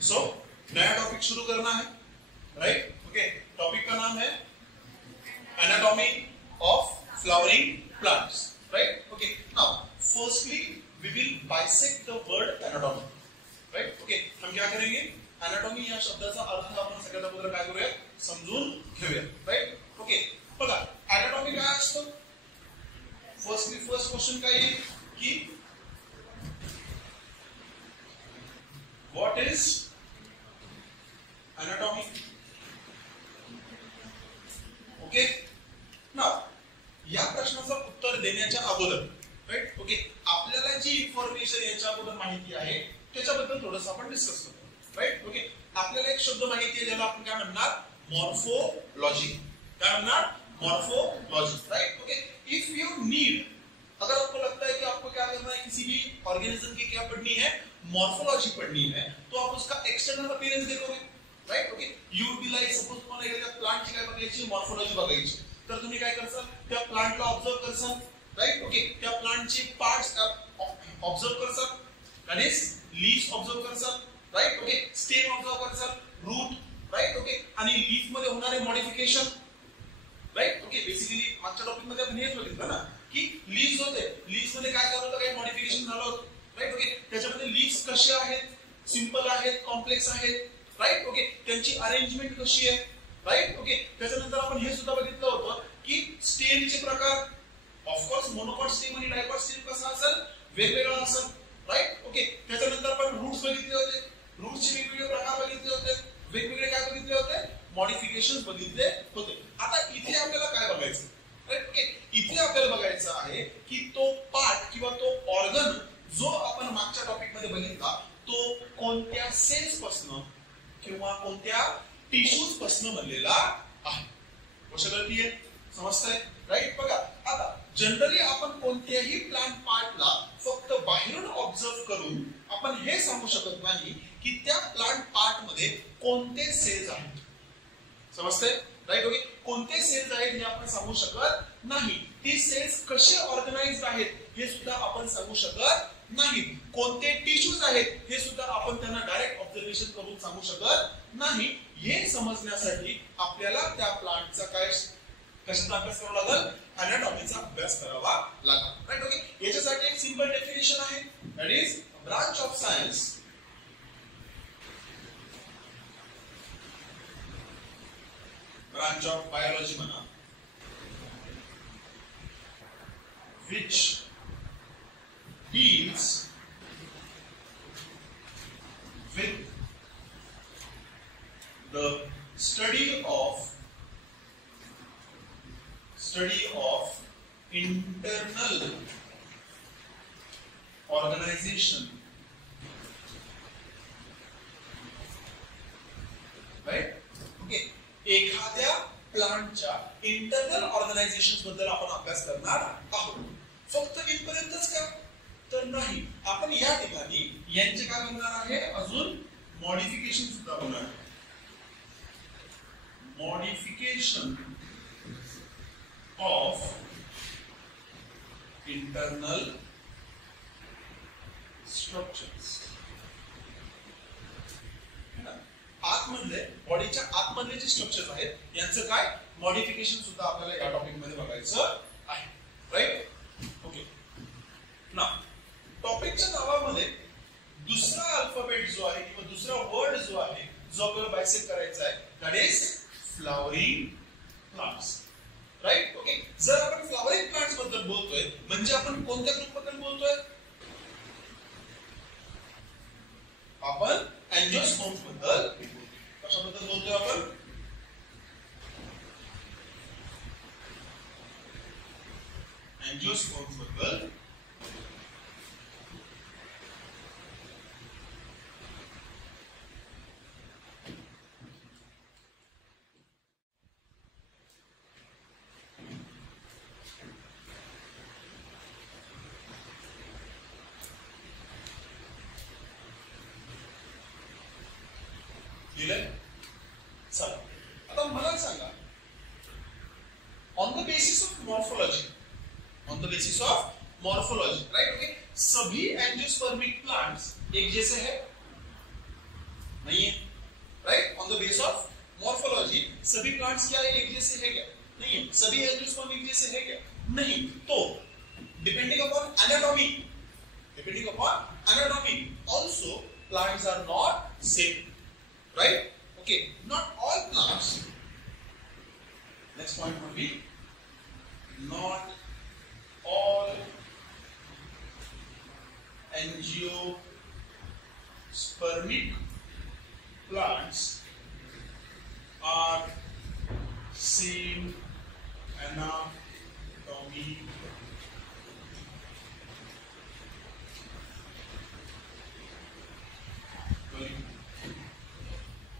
So नया topic शुरू करना है, राइट? ओके, टॉपिक का नाम है anatomy of flowering plants, right? Okay, now firstly we will bisect the word anatomy, right? Okay, हम क्या करेंगे? एनाटॉमी या शब्दाचा अर्थ आपण सगळ्यात अगोदर काय करूया, समजून घेऊया, राइट? ओके, बघा एनाटॉमी काय असतं. फर्स्ट क्वेश्चन काय आहे की what is anatomy? Okay, now या प्रश्नाचं उत्तर देण्याच्या अगोदर, राइट? ओके, आपल्याला जी इन्फॉर्मेशन याच्या अगोदर माहिती आहे त्याच्याबद्दल थोडंसं आपण डिस्कस करू, राइट? ओके, आपल्याला एक शब्द माहिती आहे ज्याला आपण काय म्हणणार, मॉर्फोलॉजी. क्या म्हणणार? Morphology, right? Okay, if you need, अगर आपको लगता है कि आपको क्या करना है, किसी भी ऑर्गेनिज्म की क्या पढ़नी है, मॉर्फोलॉजी पढ़नी है, तो आप उसका एक्सटर्नल अपीयरेंस देखोगे, right? Okay, you would be like, suppose तुम्हाला एखाद्या प्लांटची काय बघायची, मॉर्फोलॉजी बघायची, तर तुम्ही काय करसाल, त्या प्लांटला ऑब्झर्व करसाल, राइट? ओके, त्या प्लांटचे पार्ट्स ऑब्झर्व करसाल, दॅट इज लीव्स ऑब्झर्व करसाल, राइट? ओके, स्टेम ऑब्झर्व करसाल, रूट, राइट? ओके, आणि लीफ मध्ये होणारे मॉडिफिकेशन, राइट? ओके, बेसिकली मागच्या टॉपिक मध्ये आपण हेच बघितलं ना की लीव्स होते, लीव्स मध्ये काय झालं होतं, काही मॉडिफिकेशन झालं होतं, राइट? ओके, त्याच्यामध्ये लीव्स कसे आहेत, सिंपल आहेत, कॉम्प्लेक्स आहेत, राइट? ओके, त्यांची अरेंजमेंट कशी आहे, राइट? ओके, त्याच्यानंतर आपण हे सुद्धा बघितलं होतं की स्टेमचे प्रकार, ऑफकोर्स मोनोकॉट स्टेम आणि डायकॉट स्टेम कसा असेल, वेगवेगळा असेल, राइट? ओके, त्याच्यानंतर आपण रूट्स बघितले होते, रूट्सचे वेगवेगळे प्रकार बघितले होते, वेगवेगळे काय बघितले होते, मॉडिफिकेशन्स बघितले होते. आता इथे आपल्याला काय बघायचं, राइट? ओके, इथे आपल्याला बघायचं आहे की तो पार्ट किंवा तो ऑर्गन जो आपण मागच्या टॉपिक मध्ये बघितला तो कोणत्या सेल्स पासून किंवा कोणत्या टिश्यूज पासून बनलेला आहे. गोष्ट कळती आहे, समजतंय, राइट? बघा आता जनरली आपण कोणत्याही प्लांट पार्टला फक्त बाहेरून ऑब्झर्व करून आपण हे सांगू शकत नाही की त्या प्लांट पार्ट मध्ये कोणते सेल्स आहेत. समजतंय, राइट? ओके, कोणते सेल्स आहेत हे आपण सांगू शकत नाही. ती सेल्स कसे ऑर्गनाइज्ड आहेत हे सुद्धा आपण सांगू शकत नाही. कोणते टिश्यूज आहेत हे सुद्धा आपण त्यांना डायरेक्ट ऑब्झर्वेशन करून सांगू शकत नाही. हे समजण्यासाठी आपल्याला त्या प्लांटचा काय कशाचा अभ्यास करावा लागेल, एनाटॉमीचा अभ्यास करावा लागेल, राइट? ओके, याच्यासाठी एक सिंपल डेफिनेशन आहे, that is branch of science branch of biology mana, which deals with the study of internal organization, right? Okay, एखाद्या प्लांटच्या इंटरनल ऑर्गनायझेशन बद्दल आपण अभ्यास करणार आहोत. फक्त इथपर्यंतच का तर नाही, आपण या ठिकाणी यांचे काय बनणार आहे, अजून मॉडिफिकेशन सुद्धा होणार आहे. मॉडिफिकेशन ऑफ इंटरनल स्ट्रक्चर्स, आतमधले बॉडीच्या आतमधले जे स्ट्रक्चर्स आहेत यांचं काय मॉडिफिकेशन सुद्धा आपल्याला या टॉपिक मध्ये बघायचं आहे, राइट? ओके, नाउ टॉपिकच्या नावामध्ये दुसरा अल्फाबेट जो आहे किंवा दुसरा वर्ड जो आहे जो आपल्याला बायसेक्ट करायचा आहे, that is flowering plants, right? Okay, जर आपण फ्लावरिंग प्लांट्स बद्दल बोलतोय म्हणजे आपण कोणत्या ग्रुप बद्दल बोलतोय, आपण एंजियोस्पर्म्स बद्दल, कशाबद्दल बोलतोय आपण, एंजियोस्पर्म्स बद्दल चला आता मला सांगा, on the basis of morphology, right? Okay, सभी एंजियोस्पर्मिक प्लांट्स एक जैसे हैं? नहीं सभी प्लांट्स क्या है, एक जैसे है क्या? नहीं है। सभी एंजियोस्पर्म एक जैसे है क्या? नहीं। तो depending upon anatomy also plants are not same, right? Okay, not all plants. Next point will be not all angiospermic plants are same anatomy.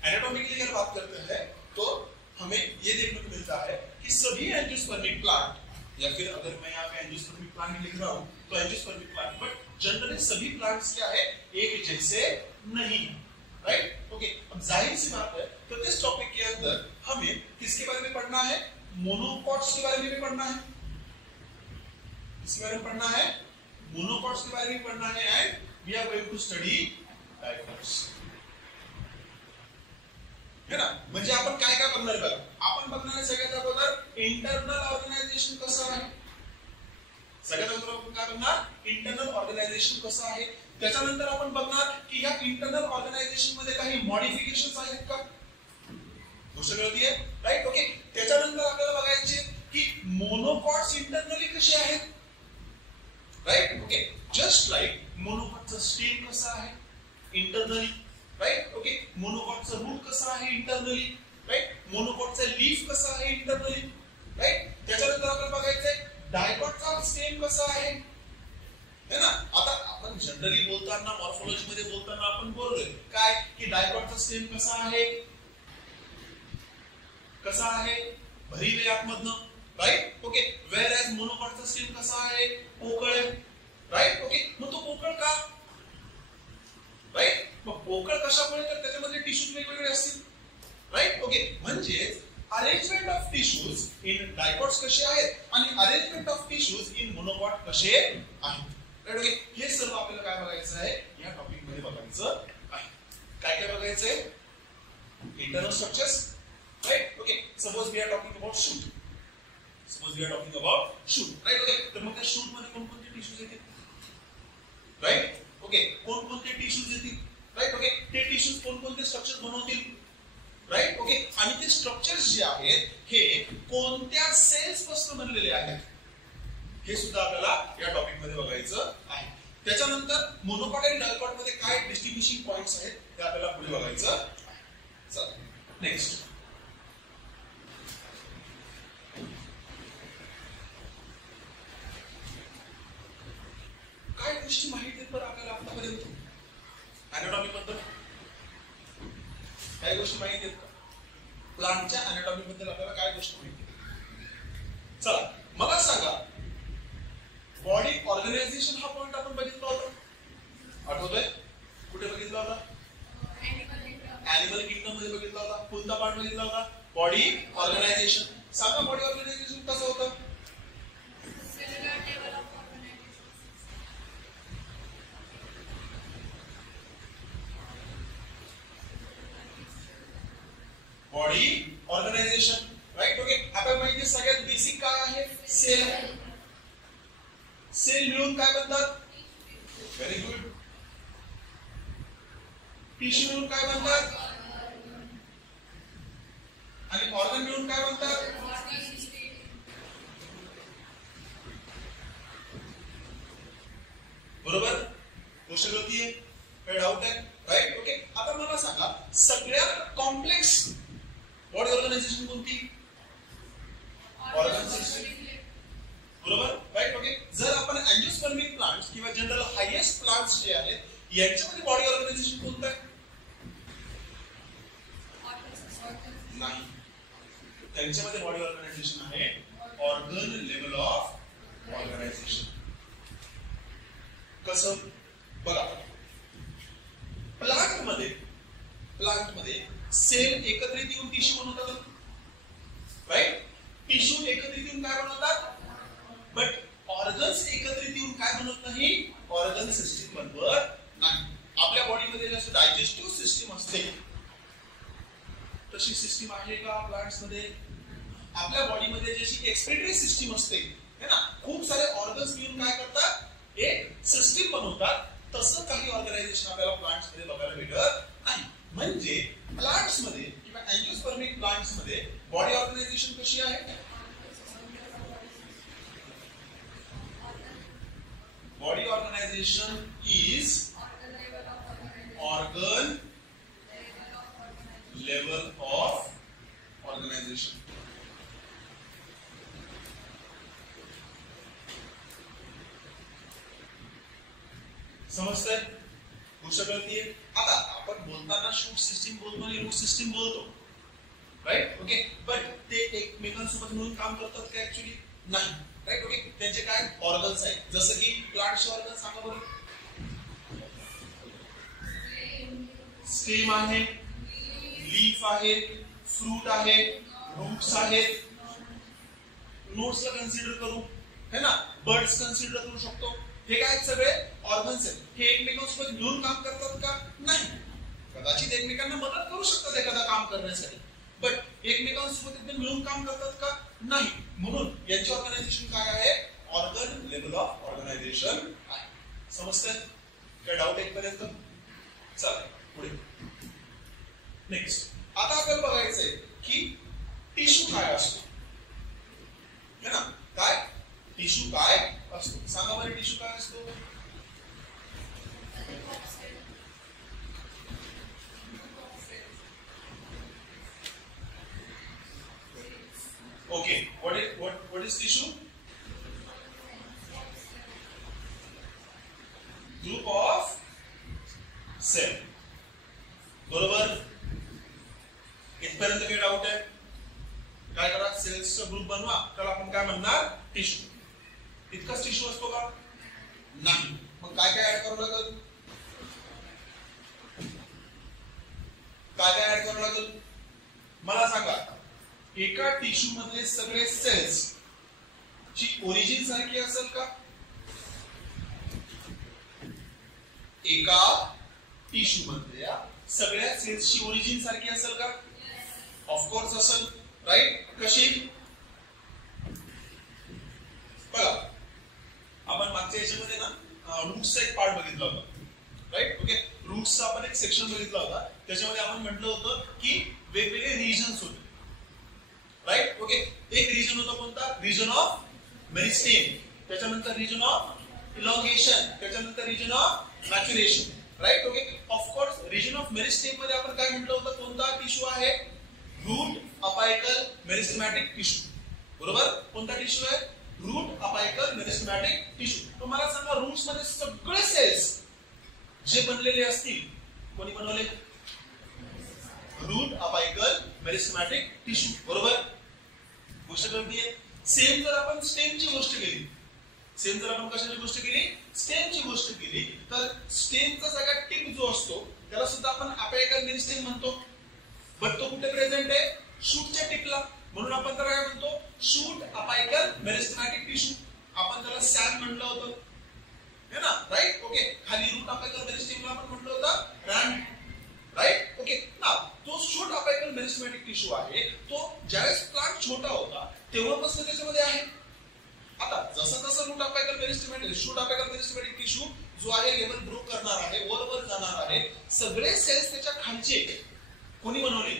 Anatomically अगर बात करते हैं तो हमें ये देखने को मिलता है कि सभी एंजियोस्पर्मिक प्लांट, या फिर अगर मैं यहाँ पे एंजियोस्पर्मिक प्लांट लिख रहा हूँ तो एंजियोस्पर्मिक प्लांट, बट जनरली सभी प्लांट्स क्या है, एक जैसे नहीं है, राइट? ओके, अब जाहिर सी बात है तो इस टॉपिक के अंदर हमें किसके बारे में पढ़ना है? मोनोकॉट्स के बारे में भी पढ़ना है। किसके बारे में पढ़ना है? मोनोकॉट्स के बारे में पढ़ना है, and we are going to study dicots, है ना? म्हणजे आपण काय काय बघणार आहे बघा. आपण बघणार आहे सगळ्यात अगोदर इंटरनल ऑर्गनायझेशन कसं आहे. सगळ्यात अगोदर आपण काय बघणार? इंटरनल ऑर्गनायझेशन कसं आहे. त्याच्यानंतर आपण बघणार की या इंटरनल ऑर्गनायझेशन मध्ये काही मॉडिफिकेशन्स आहेत का, गोष्ट कळतीये, राईट? ओके, त्याच्यानंतर आपल्याला बघायचे की मोनोकॉट्स इंटरनली कसे आहेत, राईट? ओके, जस्ट लाईक मोनोकॉटचा स्टेम कसा आहे इंटरनली, राइट? ओके, मोनोकॉटचा रूट कसा आहे इंटरनली, राइट? मोनोकॉटचा लीफ कसा आहे इंटरनली, राइट? त्याच्यानंतर आपण बघायचंय डायकॉटचा स्टेम कसा आहे, है ना? आता आपण जनरली बोलताना, मॉर्फोलॉजी मध्ये बोलताना आपण बोललोय काय की डायकॉटचा स्टेम कसा आहे, भरीव आहे आतमधनं, राइट? ओके, वेअर एज मोनोकॉटचा स्टेम कसा आहे, पोकळ आहे, राइट? ओके, मग तो पोकळ का, राइट? मग पोकळ कशामुळे, तर त्याच्यामध्ये टिश्यूज वेगवेगळे असतील, राइट? ओके, म्हणजे arrangement of tissues in dicots कसे आहेत आणि arrangement of tissues in monocot कसे आहेत, राइट? ओके, हे सर्व आपल्याला काय बघायचं आहे या टॉपिक मध्ये बघायचं आहे. काय काय बघायचंय? Internal structures, right? Okay, suppose we are talking about shoot, right? Okay, तर मग त्या शूट मध्ये कोणकोणते टिश्यूज येतील, राइट? ओके, कोणकोणते टिश्यूज येतील, राइट? ओके, ते टिश्यूज कोणकोणते स्ट्रक्चर बनवतील, राइट? ओके, आणि ते स्ट्रक्चर्स जे आहेत हे कोणत्या सेल्स पासून बनलेले आहेत हे सुद्धा आपल्याला या टॉपिक मध्ये बघायचं आहे. त्याच्यानंतर मोनोकॉट आणि डायकॉट मध्ये काय डिस्ट्रीब्युशन पॉइंट्स आहेत ते आपल्याला पुढे बघायचं आहे. चला नेक्स्ट, काय गोष्टी माहिती आहेत बरं आपल्याला आतापर्यंत एनाटॉमी बद्दल? काय गोष्टी माहिती आहेत का प्लांटच्या एनाटॉमी बद्दल? आपल्याला काय गोष्ट माहिती आहे? चला मला सांगा, बॉडी ऑर्गनायझेशन हा पॉइंट आपण बघितला होता, आठवतोय? कुठे बघितला होता? एनिमल किंगडम मध्ये बघितला होता. कोणता पार्ट बघितला होता? Body organisation. सांगा बॉडी ऑर्गनायझेशन कसं होतं? Body organisation, right? ओके, आपल्याला माहिती आहे सगळ्यात बेसिक काय आहे? सेल. सेल मिळून काय बनतात? Very good. टिश्यू मिळून काय बनतात? आणि ऑर्गन मिळून काय बनतात? बरोबर, गोष्ट होतीये, काय डाऊट आहे? राइट? ओके, आता मला सांगा सगळ्यात कॉम्प्लेक्स बॉडी ऑर्गनायझेशन कोणती? ऑर्गन सिस्टम, बरोबर, राइट? ओके, जर आपण एंजियोस्पर्मिक प्लांट्स किंवा जनरल हायेस्ट प्लांट्स जे आहेत यांच्यामध्ये बॉडी ऑर्गनायझेशन कोणतं आहे? नाही, त्यांच्यामध्ये बॉडी ऑर्गनायझेशन आहे ऑर्गन लेवल ऑफ ऑर्गनायझेशन. कसं बघा, प्लांट मध्ये सेल एकत्रित येऊन टिश्यू बनवतात, राइट? टिश्यू एकत्रित येऊन काय बनवतात? बट ऑर्गन्स एकत्रित येऊन काय बनवत नाही? ऑर्गन सिस्टीम बनवत नाही. आपल्या बॉडीमध्ये जसं डायजेस्टिव्ह सिस्टीम असते, तशी सिस्टीम आहे का प्लांट्स मध्ये? आपल्या बॉडीमध्ये जशी एक्सक्रीटरी सिस्टीम असते है ना, खूप सारे ऑर्गन्स मिळून काय करतात, एक सिस्टीम बनवतात. तसं काही ऑर्गनायझेशन आपल्याला प्लांट्स मध्ये बघायला भेटत नाही. म्हणजे प्लांट्स मध्ये किंवा अँजिओस्पर्मिक प्लांट्स मध्ये बॉडी ऑर्गनायझेशन कशी आहे? Body organisation is organ level of organization. समजतंय? गोष्ट कळतीये? आता आपण बोलताना शूट सिस्टीम बोलतो आणि रूट सिस्टीम बोलतो, राईट? ओके, बट ते एकमेकांसोबत मिळून काम करतात का? ऍक्च्युली नाही, राईट? ओके, त्यांचे काय ऑर्गन्स आहेत, जसं की प्लांटचे ऑर्गन सांगा बरं. स्टेम आहे, लीफ आहे, फ्रूट आहे, रूट्स आहेत. नोट्सला कन्सिडर करू है ना, बर्ड्स कन्सिडर करू शकतो. हे काय सगळे ऑर्गन्स आहेत. हे एकमेकांसोबत मिळून काम करतात का? नाही. कदाचित एकमेकांना मदत करू शकतात एखादा काम करण्यासाठी, बट एकमेकांसोबत एकदम मिळून काम करतात का? नाही. म्हणून यांचे ऑर्गनायझेशन काय आहे? ऑर्गन लेवल ऑफ ऑर्गनायझेशन आहे. समजतंय? काय डाऊट एकपर्यंत? चला पुढे. नेक्स्ट आता आपल्याला बघायचंय की टिश्यू काय असतो है ना. काय टिश्यू काय असतो सांगा बरं. टिश्यू काय असतो? Okay, what is tissue? Group of cell. बरोबर. इथपर्यंत काही डाऊट आहे? काय करा, सेल्सचा ग्रुप बनवा, त्याला आपण काय म्हणणार? टिश्यू. इतकाच टिश्यू असतो का? नाही. मग काय काय ऍड करावं लागेल? काय काय ऍड करावं लागेल मला सांगा. एका टिश्यू मध्ये सगळे सेल्स ची ओरिजिन सारखी असेल का? एका टिश्यू मधल्या सगळ्या सेल्सची ओरिजिन सारखी असेल का? ऑफकोर्स असेल, राईट? कशी? बघा, आपण मागच्या याच्यामध्ये ना रूट्सचा एक पार्ट बघितला होता, राईट? ओके, रूट्सचा आपण एक सेक्शन बघितला होता. त्याच्यामध्ये आपण म्हटलं होतं की वेगवेगळे रिजन्स होते, राईट? ओके, एक रिजन होता कोणता? रिजन ऑफ मेरिस्टेम, त्याच्यानंतर रिजन ऑफ इलॉंगेशन, त्याच्यानंतर region of maturation, right? Okay, of course region of meristem मध्ये आपण काय म्हटलं होतं? कोणता टिश्यू आहे? Root apical meristematic tissue. बरोबर. कोणता टिश्यू आहे? Root apical meristematic tissue. तो मला सांगा, रूट्स मध्ये सगळे सेल्स जे बनलेले असतील, कोणी बनवले? Root apical meristematic tissue. बरोबर. गोष्ट कळतीये? सेम जर आपण स्टेमची गोष्ट केली, सेम जर आपण कशाची गोष्ट केली? स्टेमची गोष्ट केली, तर स्टेमचा सगळ्यात टिप जो असतो त्याला सुद्धा आपण अपायकल मेरिस्टेम म्हणतो. बट तो कुठे प्रेझेंट आहे? शूटच्या टिपला. म्हणून आपण त्याला काय म्हणतो? Shoot apical meristematic tissue. आपण त्याला सॅम म्हणलं होतं है ना, राईट? ओके, खाली रूट अपायकल मेरिस्टेमला आपण म्हटलं होतं रॅम, राईट? ओके, ना तो शूट अपायकल मेरिस्टेमॅटिक टिश्यू आहे, तो ज्यावेळेस प्लांट छोटा होता तेव्हापासून त्याच्यामध्ये आहे. आता जसं जसं route apical मेरिस्टेमॅटिक, shoot apical meristematic tissue जो आहे लेवल ग्रो करणार आहे, वर जाणार आहे, सगळे सेल्स त्याच्या खालचे कोणी बनवले?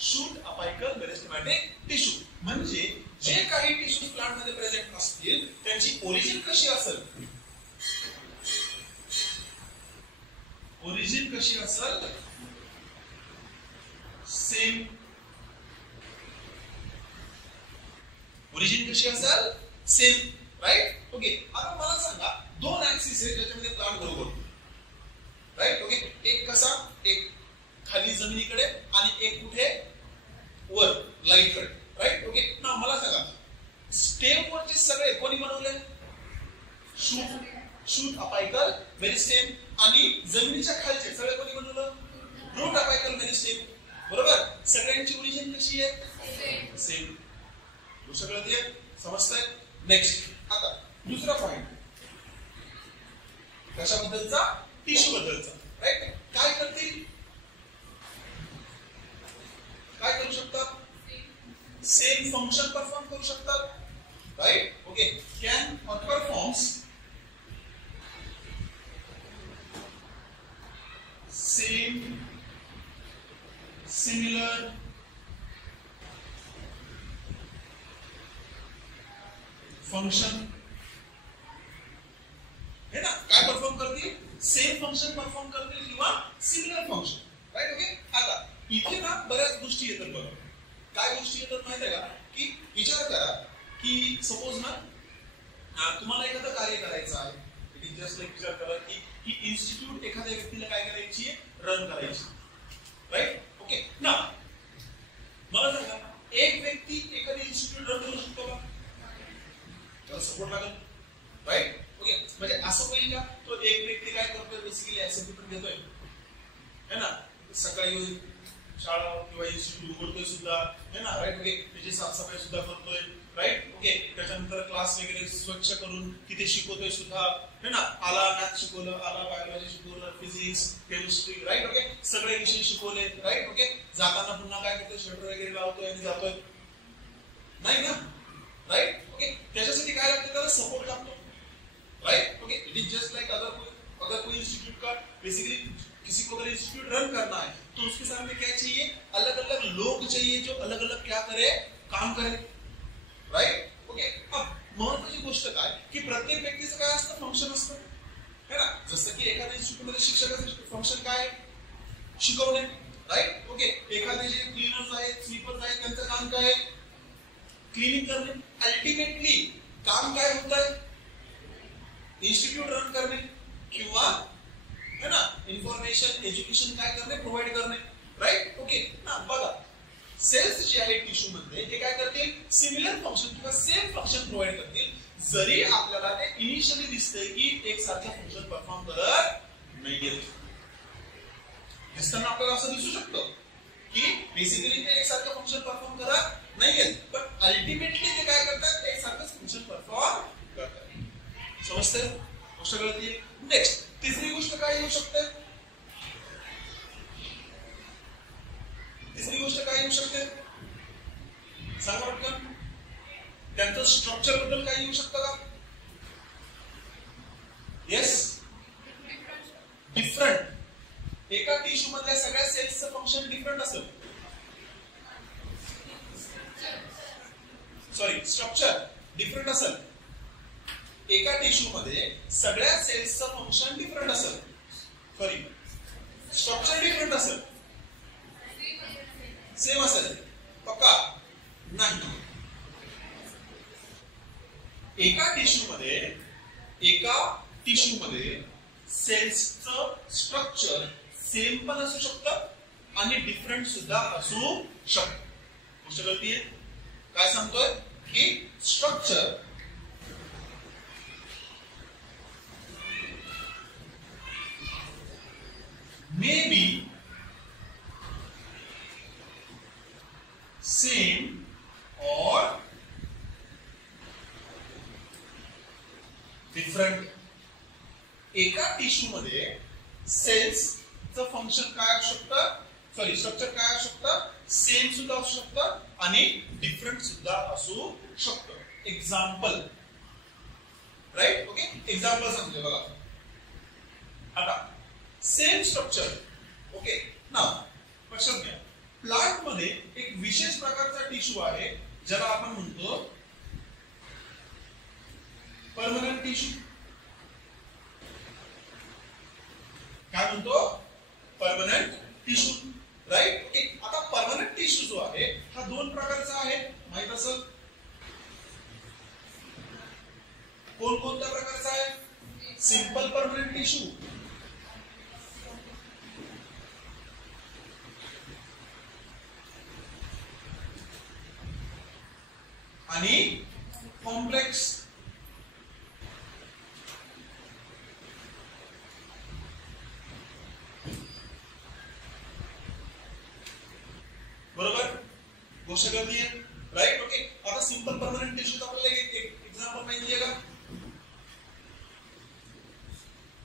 Shoot apical meristematic tissue. म्हणजे जे काही टिश्यूज प्लांट मध्ये प्रेझेंट असतील त्यांची ओरिजिन कशी असेल? ओरिजिन कशी असेल? सेम. ओरिजिन कशी असेल? Same, right? ओके, आता मला सांगा, दोन ऍक्सिस आहेत ज्याच्यामध्ये प्लांट ग्रो करतो, राईट? ओके, एक कसा? एक खाली जमिनीकडे आणि एक कुठे? वर लाईटकडे, राईट? ओके, ना मला सांगा, स्टेम वरचे सगळे कोणी बनवले? Shoot apical meristem. आणि जमिनीच्या खालचे सगळे कोणी बनवलं? Root apical meristem. बरोबर. सगळ्यांची ओरिजिन कशी आहे? सेम. दुसरं कळतंय? समजतंय? नेक्स्ट आता दुसरा पॉइंट कशाबद्दलचा? टिश्यू बद्दलचा, राईट? काय करतील? सेम फंक्शन परफॉर्म करू शकतात, राईट? ओके, कॅन और परफॉर्म्स सेम सिमिलर फंक्शन, है ना? काय परफॉर्म करतील? सेम फंक्शन परफॉर्म करतील किंवा सिमिलर फंक्शन, राईट? ओके, आता इथे ना बऱ्याच गोष्टी येतात बघा. काय गोष्टी येतात माहिती आहे का? की विचार करा की सपोज ना तुम्हाला एखादं कार्य करायचं आहे. इट इज जस्ट लाईक विचार करा की इन्स्टिट्यूट एखाद्या व्यक्तीला काय करायची आहे? रन करायची, राईट? ओके, ना मला सांगा एक व्यक्ती एखादी इन्स्टिट्यूट रन करू शकतो का? त्याला सपोर्ट लागेल, राईट? ओके, म्हणजे असं होईल का तो एक व्यक्ती काय करतोय? बेसिकली ऍसेंब्ली घेतोय, है ना? सकाळी शाळा किंवा इन्स्टिट्यूट उघडतोय सुद्धा, है ना? राईट? ओके, त्याची साफसफाई सुद्धा करतोय, राईट? ओके, त्याच्यानंतर क्लास वगैरे स्वच्छ करून तिथे शिकवतोय सुद्धा, है ना? आला मॅथ शिकवलं, आला बायोलॉजी शिकवलं, फिजिक्स, केमिस्ट्री, राईट? ओके, सगळे विषय शिकवले, राईट? ओके, जाताना पुन्हा काय करतोय? शटर वगैरे लावतोय आणि जातोय, नाही ना? राईट? ओके, त्याच्यासाठी काय लागतं? त्याला सपोर्ट लागतो, right? Okay, it is just like अगर कोई इंस्टीट्यूट का बेसिकली किसी को अगर इंस्टीट्यूट रन करना है तो उसके सामने क्या चाहिए? अलग अलग लोग चाहिए जो अलग अलग क्या करे? काम करे, राइट? ओके, अब महत्वाची गोष्ट काय की प्रत्येक व्यक्तीचं काय असतं? फंक्शन असतं, है ना? जसं की एखाद्या इन्स्टिट्यूट मध्ये शिक्षकाचं फंक्शन काय? शिकवणे, राइट? ओके, एखादे जे क्लीनर्स आहेत, स्वीपर्स आहेत, त्यांचं काम काय? क्लीनिंग करणे. अल्टिमेटली काम काय होत आहे? इंस्टिट्यूट रन करणे किंवा, है ना, इन्फॉर्मेशन एज्युकेशन काय करणे? प्रोव्हाइड करणे, राइट? ओके, ना बघा सेल्स जे आहे टिश्यू मध्ये ते काय करतील? सिमिलर फंक्शन किंवा सेम फंक्शन प्रोव्हाइड करतील, जरी आपल्याला ते इनिशियली दिसतंय की एक सारखं फंक्शन परफॉर्म करत नाहीये. दिसताना आपल्याला असं दिसू शकतं की बेसिकली ते एक सारखं फंक्शन परफॉर्म करत नाहीये, पण अल्टिमेटली ते काय करतात? एक सारखंच फंक्शन परफॉर्म करतात. समजते? गोष्ट कळते? नेक्स्ट तिसरी गोष्ट काय येऊ शकते? तिसरी गोष्ट काय येऊ शकते? सांगा पटकन. त्यांचं स्ट्रक्चर बद्दल काय येऊ शकतं का? Yes, different. एका टिश्यू मधल्या सगळ्या सेल्सचं फंक्शन डिफरंट असेल. सॉरी, स्ट्रक्चर डिफरंट असेल. एका टिश्यू मध्ये सगळ्या सेल्सचं फंक्शन डिफरंट असेल. सॉरी, स्ट्रक्चर डिफरंट असेल. सेम असेल पक्का? नाही. एका टिश्यू मध्ये सेल्सचं स्ट्रक्चर सेम पण असू शकतं आणि डिफरंट सुद्धा असू शकतं. गोष्ट कळतीये? काय सांगतोय की structure may be same or different. एका टिश्यू मध्ये सेल्सचं फंक्शन काय असू शकतं? सॉरी, स्ट्रक्चर काय असू शकतं? सेम सुद्धा असू शकतं आणि डिफरंट सुद्धा असू शकतं. Example, right? ओके, एक्झाम्पल सांगतोय बघा. आता सेम स्ट्रक्चर, ओके, नाव लक्षात घ्या. प्लांट मध्ये एक विशेष प्रकारचा टिश्यू आहे ज्याला आपण म्हणतो परमनंट टिश्यू. काय म्हणतो? Permanent tissue, right? ओके, आता परमनंट टिश्यू जो आहे हा दोन प्रकारचा आहे, माहित असेल. कोणत्या प्रकारचा आहे? सिंपल परमनंट टिश्यू आणि कॉम्प्लेक्स. बरोबर? गोष्ट कळती है, राइट? ओके, आता सिंपल परमनंट टिश्यू आपल्याला एक एग्जांपल माहिती आहे का?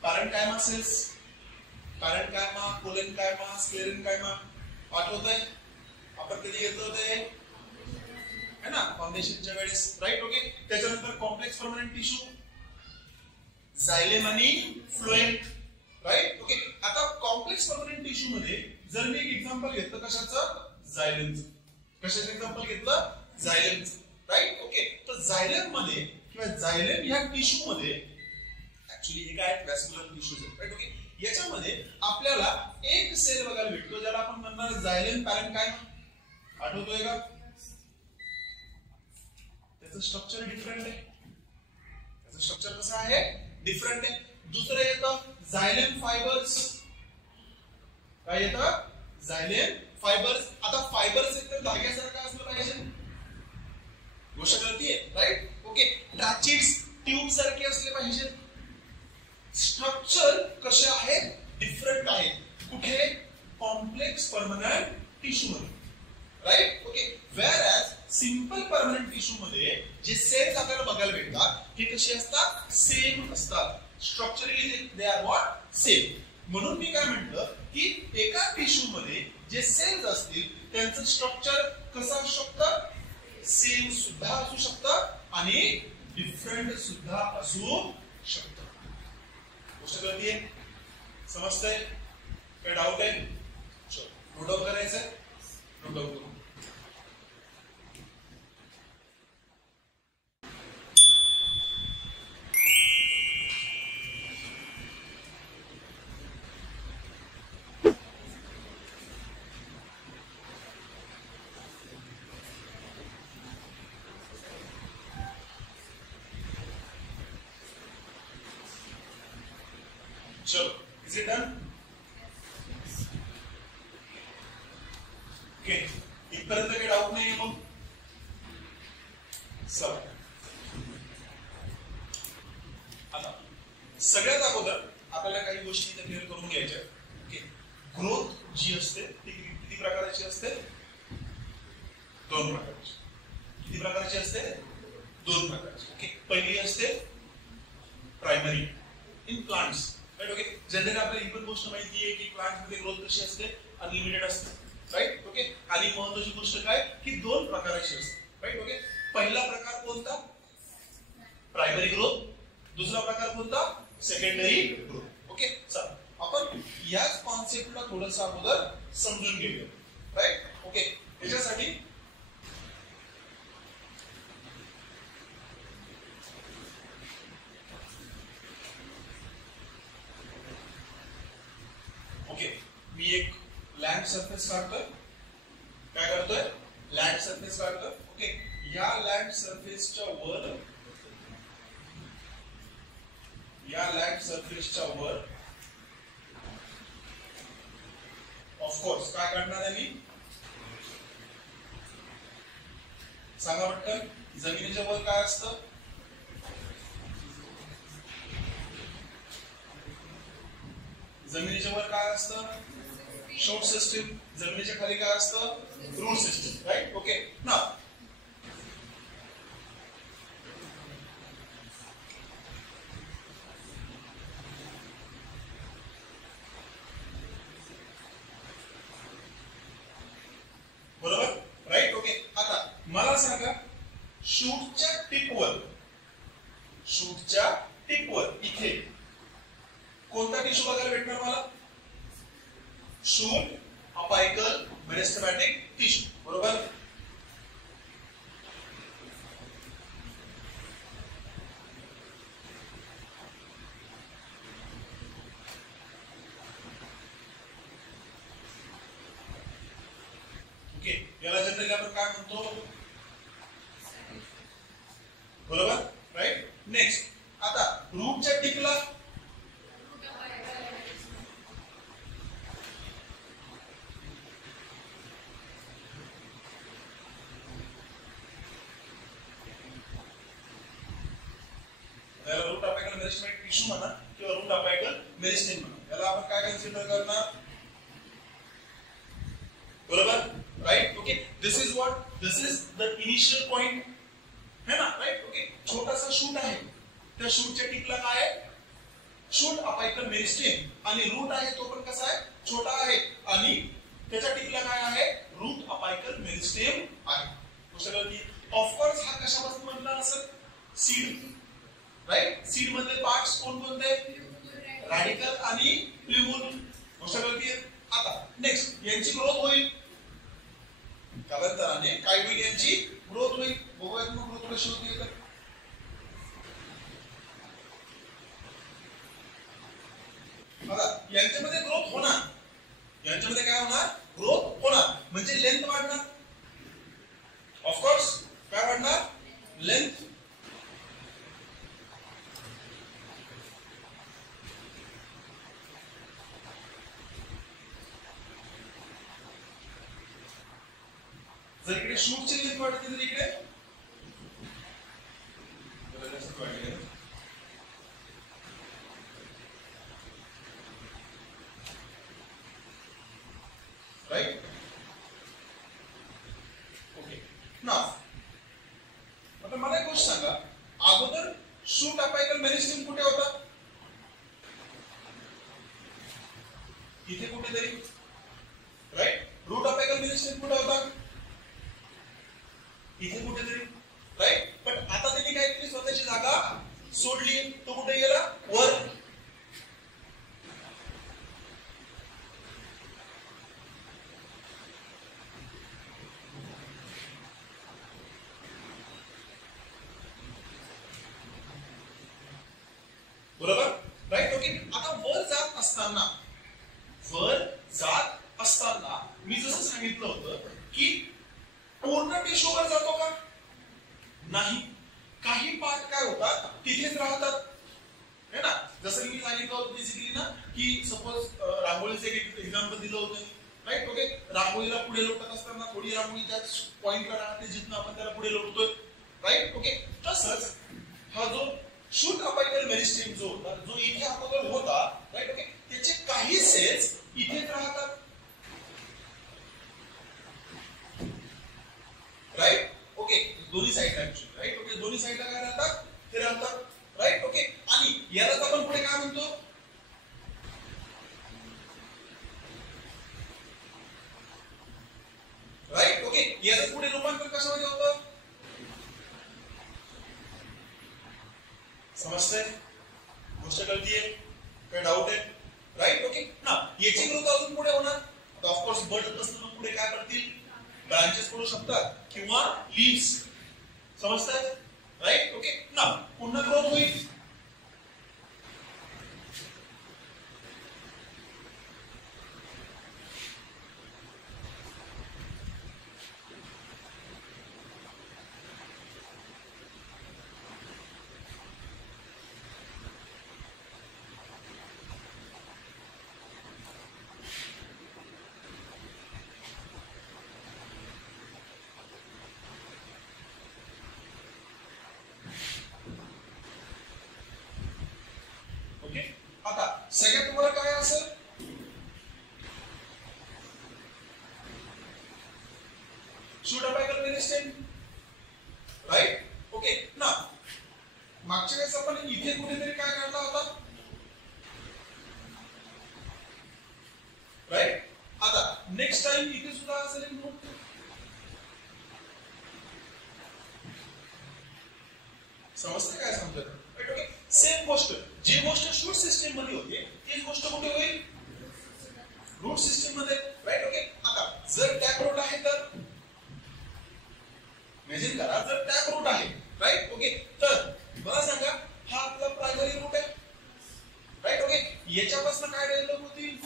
पॅरेन्कायमा सेल्स, पॅरेन्कायमा, कोलेनकायमा, स्क्लेरेनकायमा. आठवतंय आपण कधी घेतलं होतं? है ना फाउंडेशनच्या वेळेस, राईट. ओके. त्याच्यानंतर कॉम्प्लेक्स परमनंट टिश्यू, झायलेम आणि फ्लोएम, राईट. ओके. आता कॉम्प्लेक्स परमनंट टिश्यू मध्ये जर मी एक एक्झाम्पल घेतलं कशाचं, झायलेमचं. कशाचं एक्झाम्पल घेतलं, झायलेमचं, राईट. ओके. तर झायलेम मध्ये किंवा झायलेम ह्या टिश्यू मध्ये ऍक्च्युली हे काय व्हॅस्क्युलर टिश्यूज आहेत, राईट. ओके. याच्यामध्ये आपल्याला एक सेल बघायला भेटतो ज्याला आपण म्हणणार झायलेम पॅरेन्काइमा. आठवतोय का? त्याचं स्ट्रक्चर डिफरंट आहे. त्याचं स्ट्रक्चर कसं आहे, डिफरंट आहे. दुसरं येतं झायलेम फायबर्स. काय येतं, झायलेम फायबर्स. आता फायबर्स एकदम धाग्यासारखं असलं पाहिजे, गोष्ट कळतीये, राईट. ओके. ट्रॅचिड्स ट्यूब सारखे असले पाहिजे. स्ट्रक्चर कसे आहेत, डिफरंट आहेत. कुठे, कॉम्प्लेक्स परमनंट टिश्यू मध्ये, right. Okay. Whereas simple permanent tissue मध्ये जे सेल्स आपल्याला बघायला भेटतात हे कसे असतात, सेम असतात. Structurally they are what, same. म्हणून मी काय म्हटलं की एका टिश्यू मध्ये जे सेल्स असतील त्यांचं स्ट्रक्चर कसं असू शकतं, सेम सुद्धा असू शकतं आणि डिफरंट सुद्धा असू शकतं. गोष्ट कळतीये, समजतंय, काय डाऊट आहे? नोट डाऊन करायचंय, नोट डाऊन करू. चलो, is it done? Okay. इथपर्यंत काही डाऊट नाहीये मग. चला, आता सगळ्यात अगोदर आपल्याला काही गोष्टी इथे क्लिअर करून घ्यायच्या. ओके. ग्रोथ जी असते ती किती प्रकारची असते, दोन प्रकारची. किती प्रकारची असते, दोन प्रकारची. ओके. पहिली असते primary in plants, right. Okay. Generally आपल्याला ही पण गोष्ट माहिती आहे की प्लांट मध्ये ग्रोथ कशी असते, अनलिमिटेड असते, राईट. ओके. आणि महत्त्वाची गोष्ट काय की दोन प्रकारची असते, राईट. ओके. पहिला प्रकार कोणता, प्रायमरी ग्रोथ. दुसरा प्रकार कोणता, सेकंडरी ग्रोथ. ओके. चला, आपण याच कॉन्सेप्टला थोडंसं अगोदर समजून घेऊया, राईट. ओके. याच्यासाठी मी एक लँड सरफेस काढतोय. काय करतोय, लँड सरफेस काढतोय. ओके. या लँड सरफेसच्या वर, या लँड सरफेसच्या वर ऑफकोर्स काय काढणार आहे मी, सांगा पटकन. जमिनीच्या वर काय असतं, जमिनीच्या वर काय असतं, शूट सिस्टीम. जमिनीच्या खाली काय असतं, रूट सिस्टीम, राईट. ओके. ना बरोबर, राईट. ओके. आता मला सांगा, शूटच्या टिपवर, शूटच्या टिपवर इथे कोणता टिश्यू बघायला भेटणार मला, शूट, अपायकल, मेरिस्टेमॅटिक टिश्यू, बरोबर. ओके. याला जनरली आपण काय म्हणतो, बरोबर, राईट. नेक्स्ट, आता रूटच्या टिपला रूट अपायकल मेरिस्टेमॅटिक टिश्यू म्हणा किंवा रूट अपायकल मेरिस्टेम म्हणा, याला आपण काय कन्सिडर करणार, बरोबर, right. Okay. This is what, this is the initial point, है ना, राईट. ओके. छोटासा शूट आहे, त्या शूटच्या टिपला काय आहे, शूट अपायकल मेरिस्टेम, आणि रूट आहे तो पण कसा आहे, छोटा आहे, आणि त्याच्या टिपला काय आहे, रूट अपायकल मेरिस्टेम आहे. गोष्ट कळली. ऑफकोर्स हा कशापासून बनला असेल? Seed, right. सीड मधले पार्ट्स कोणते? रॅडिकल आणि प्ल्युमोन. गोष्ट कळतीये? आता नेक्स्ट यांची ग्रोथ होईल कालांतराने. काय होईल? यांची ग्रोथ होईल. बघूयात मग ग्रोथ कशी होती. तर बघा यांच्यामध्ये ग्रोथ होणार. यांच्यामध्ये काय होणार? ग्रोथ होणार म्हणजे लेंथ वाढणार. ऑफकोर्स काय वाढणार? लेंथ. जर इकडे शूटची लेंथ वाढते तर इकडे राईट. ओके. नाव आता मला एक गोष्ट सांगा, अगोदर शूट अपायकल मेरिस्टेम कुठे होता? इथे कुठेतरी, राईट. रूट अपायकल मेरिस्टेम कुठे होता? इथे कुठेतरी, राईट. पण आता त्यांनी काय केली? स्वतःची जागा सोडली. तो कुठे गेला? वर. बरोबर, राईट. ओके. आता वर जात असताना मी जसं सांगितलं होतं की पूर्ण टिश्यूवर जातो का? नाही. काही पार्ट काय होतात? तिथेच राहतात, है ना. जसं की मी सांगितलं होतं बेसिकली ना की सपोज रांगोळीचं एक एक्झाम्पल दिलं होतं, राईट. ओके. रांगोळीला पुढे लोटत असताना थोडी रांगोळी त्याच पॉइंटला राहते जिथून आपण त्याला पुढे लोटतोय, राईट. ओके. तसंच हा जो शूट अपायकल मेरिस्टेम जो होता, जो इथे अगोदर होता, राईट. ओके. त्याचे काही सेल्स इथेच राहतात, राईट. ओके. दोन्ही साईडला ऍक्च्युअली, राईट. ओके. दोन्ही साईडला काय राहतात? ते राहतात, राईट. ओके. आणि यालाच आपण पुढे काय म्हणतो? राईट. ओके. याचं पुढे रूपांतर कशामध्ये होतं? समजतंय? गोष्ट कळतीये? काय डाऊट आहे? राईट. ओके. ना याची ग्रोथ अजून पुढे होणार. आता ऑफकोर्स बड असताना पुढे काय करतील? ब्रांचेस पडू शकतात किंवा लीव्स. समजतंय? राईट. ओके. ना पुन्हा ग्रोथ होईल. आता सगळ्यात तुम्हाला काय असेल? Shoot apical meristem, right. Okay. ना मागच्या वेळेस आपण इथे कुठेतरी काय काढला होता? राईट. आता नेक्स्ट टाइम इथे सुद्धा असेल एक नोट. समजतं काय सांगतोय? राईट. ओके. सेम गोष्ट, जी गोष्ट शूट सिस्टीम मध्ये होते तीच गोष्ट कुठे होईल? रूट सिस्टीम मध्ये, राईट. ओके. आता जर टॅप रूट आहे तर इमॅजिन करा, जर टॅप रूट आहे, राईट. ओके. तर मला सांगा हा आपला प्रायमरी रूट आहे, राईट. ओके. याच्यापासून काय डेव्हलप होतील?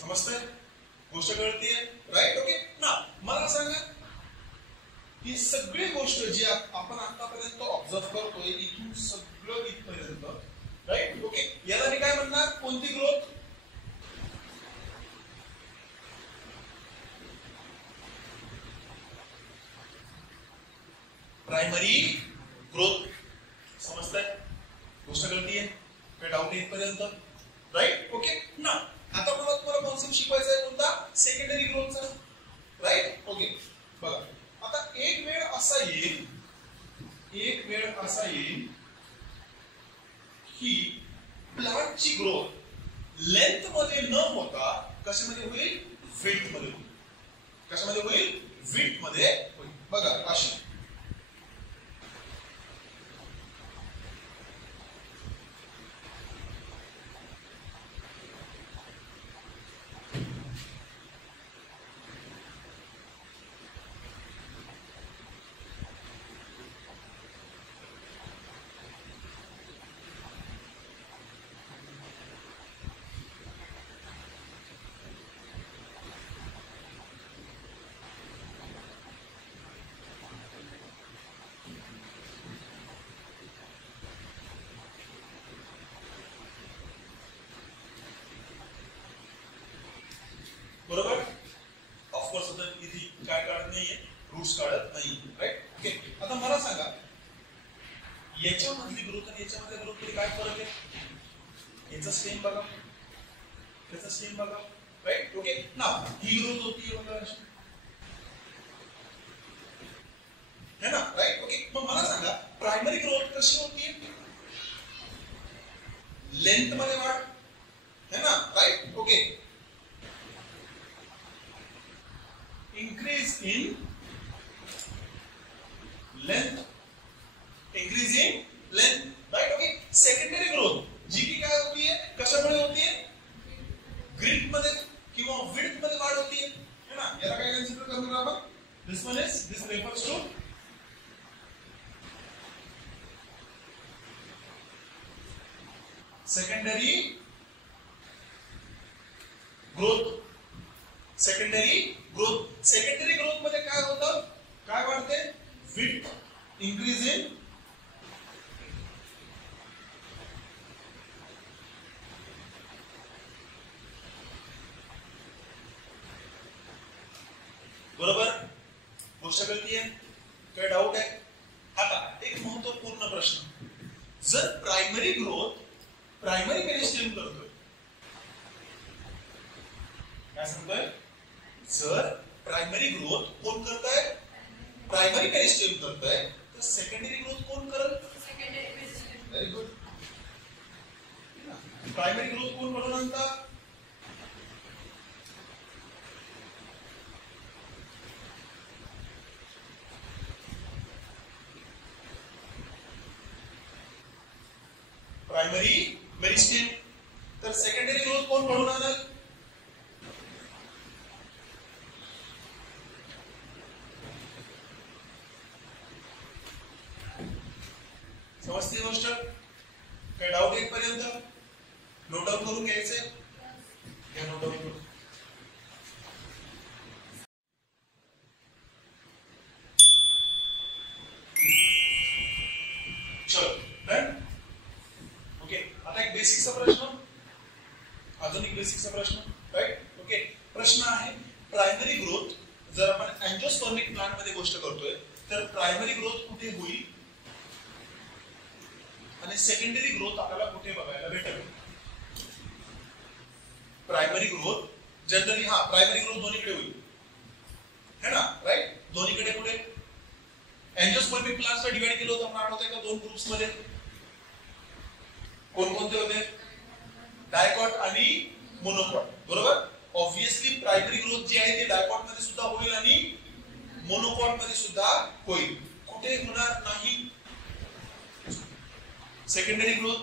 समजतंय? गोष्ट कळतीये? राईट. ओके. ना मला सांगा ही सगळी गोष्ट जी आपण आतापर्यंत ऑब्झर्व करतोय इथून सगळं इथपर्यंत, राईट. ओके. याला मी काय म्हणणार? कोणती ग्रोथ? Primary growth. समजतंय? गोष्ट कळतीये? काय डाऊट इथपर्यंत? राईट. ओके. ना आता मला तुम्हाला कॉन्सेप्ट शिकवायचा आहे कोणता? सेकंडरी ग्रोथचा, राईट. ओके. बघा आता एक वेळ असा येईल की प्लांटची ग्रोथ लेंथ मध्ये न होता कशामध्ये होईल? विड्थ मध्ये होईल. कशामध्ये होईल? विड्थ मध्ये होईल. बघा अशी बरोबर. ऑफकोर्स आता इथे काय काढत नाहीये, रूट्स काढत नाही. राईट. ओके. आता मला सांगा याच्यामधली ग्रोथ आणि याच्यामधल्या ग्रोथ मध्ये काय फरक आहे? याचा स्टेम बघा, त्याचा स्टेम बघा. राईट. ओके. नाव ही ग्रोथ होती बघा अशी, है ना? राईट. ओके. मग मला सांगा प्रायमरी ग्रोथ कशी होती? लेंथ मध्ये वाढ, है ना? Right. Okay. increase in length, increase in length, right? Okay. secondary growth जी की काय होती है, कशामुळे होती है? ग्रिड मध्ये किंवा विड्थ मध्ये वाढ होती है ना? याला काय कन्सिडर करणार आपण? this one is, this refers to secondary growth. Secondary growth. Secondary growth मध्ये काय होतं? काय वाढते? विड्थ इंक्रीज इन बरोबर. गोष्ट कळतीये? काय डाऊट आहे? आता एक महत्वपूर्ण प्रश्न, जर प्रायमरी ग्रोथ प्रायमरी मेरिस्टेम करतोय, काय सांगतोय? जर प्रायमरी ग्रोथ कोण करताय? प्रायमरी मेरिस्टेम करताय, तर सेकंडरी ग्रोथ कोण करल? Very good. प्रायमरी ग्रोथ कोण घडवून आणतात? Primary meristem. तर सेकंडरी ग्रोथ कोण घडवून आणल? समजते गोष्ट? काय डाऊट आहे पर्यंत? नोट डाऊन करून घ्यायचंय? घ्या नोट डाऊन करून. चलो डन. ओके. आता एक बेसिकचा प्रश्न, अजून एक बेसिकचा प्रश्न. राईट. ओके. प्रश्न आहे प्रायमरी ग्रोथ, जर आपण अँजिओस्पर्मिक प्लांट मध्ये गोष्ट करतोय, तर प्रायमरी ग्रोथ कुठे होईल आणि सेकंडरी ग्रोथ आपल्याला कुठे बघायला भेटेल? Primary growth generally primary growth दोन्हीकडे होईल, है ना? राईट. दोन्हीकडे कुठे? अँजिओस्पर्मिक प्लांट्सला डिवाइड केलं होतं, आपण आठवतंय का? दोन ग्रुप्स मध्ये. कोणकोणते होते? डायकॉट आणि मोनोकॉट. बरोबर. ऑब्वियसली प्रायमरी ग्रोथ जी आहे ती डायकॉट मध्ये सुद्धा होईल आणि मोनोकॉट मध्ये सुद्धा होईल. कुठे होणार नाही? Secondary growth.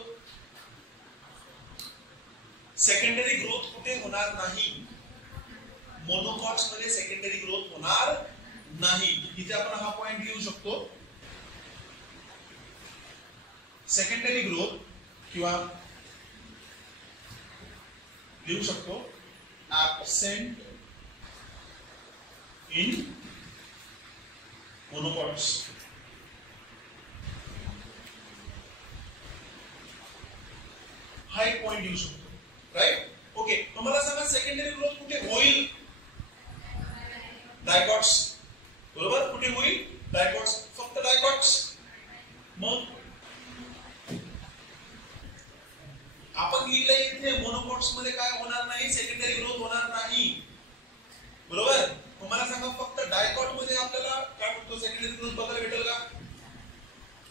सेकंडरी ग्रोथ कुठे होणार नाही? मोनोकॉट्स मध्ये सेकंडरी ग्रोथ होणार नाही. इथे आपण हा पॉइंट लिहू शकतो. सेकंडरी ग्रोथ किंवा लिहू शकतो ऍब्सेंट इन मोनोकॉट्स. हा एक पॉइंट लिहू शकतो. राईट. ओके. मला सांगा सेकंडरी ग्रोथ कुठे होईल? डायकॉट्स. बरोबर. कुठे होईल? डायकॉट्स. फक्त डायकॉट्स. मग आपण लिहिलंय इथे मोनोकॉट्स मध्ये काय होणार नाही? सेकंडरी ग्रोथ होणार नाही. बरोबर. मला सांगा फक्त डायकॉट मध्ये आपल्याला काय म्हणतो सेकंडरी ग्रोथ बघायला भेटेल का?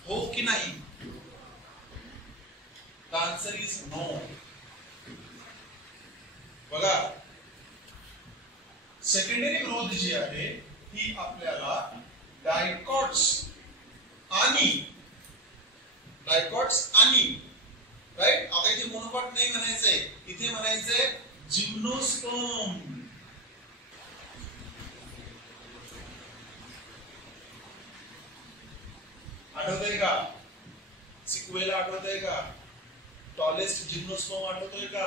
हो की नाही? The answer is no. बघा सेकंडरी ग्रोथ जी आहे ही आपल्याला डायकॉट्स आणि राईट. आता इथे मोनोकॉट नाही म्हणायचंय, इथे म्हणायचंय जिम्नोस्पर्म. आठवतंय का? सिक्वेला आठवतंय का? टॉलेस्ट जिम्नोस्पर्म आठवतोय का?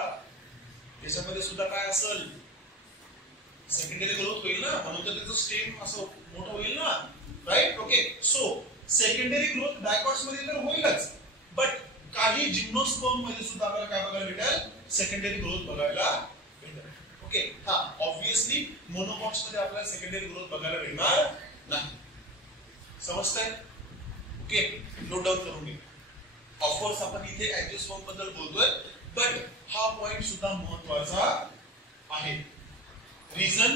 त्याच्यामध्ये सुद्धा काय असेल? सेकंडरी ग्रोथ होईल ना, म्हणून तर त्याचं स्टेम असं मोठं होईल ना, right. Okay, so secondary growth dicots मध्ये तर होईलच, बट काही जिम्नोस्पर्म मध्ये सुद्धा आपल्याला काय बघायला भेटेल? सेकंडरी ग्रोथ बघायला भेटेल. ओके, हा ऑब्विसली मोनोकॉट्स मध्ये आपल्याला सेकंडरी ग्रोथ बघायला भेटणार नाही. समजतंय? ओके, नोट डाऊन करून घे. ऑफकोर्स आपण इथे अँजिओस्पर्म बद्दल बोलतोय, बट हा पॉइंट सुद्धा महत्वाचा आहे. रिझन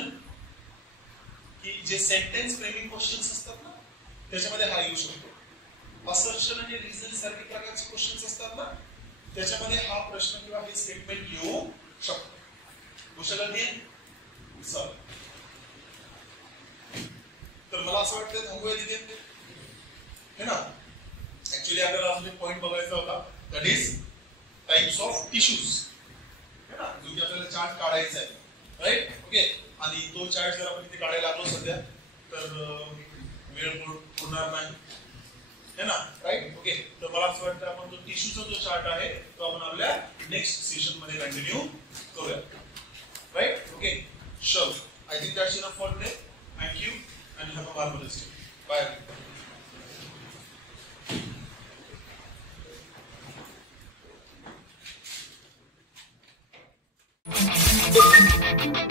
की जे सेंटेन्स फ्रेमिंग क्वेश्चन्स असतात ना, त्याच्यामध्ये हा येऊ शकतो. असर्शन आणि रिझन सारखे प्रकारचे क्वेश्चन्स असतात ना, त्याच्यामध्ये हा प्रश्न किंवा हे स्टेटमेंट येऊ शकतो. कुशल नाही सर, तर मला असं वाटतं थांबूया तिथे, है ना. ऍक्च्युली आपल्याला अजून एक पॉइंट बघायचा होता, that is types of tissues, है ना, जो की आपल्याला चार्ट काढायचा आहे, राईट. ओके, आणि तो चार्ट जर आपण इथे काढायला लागलो सध्या तर वेळ पुरणार नाही, है ना, राईट. ओके, तर मला असं वाटतं आपण तो टिश्यूचा जो चार्ट आहे तो आपण आपल्या नेक्स्ट सेशन मध्ये कंटिन्यू करूया, right. Okay, sure. I think that's enough for today. Thank you and have a marvellous day. Bye. Thank you.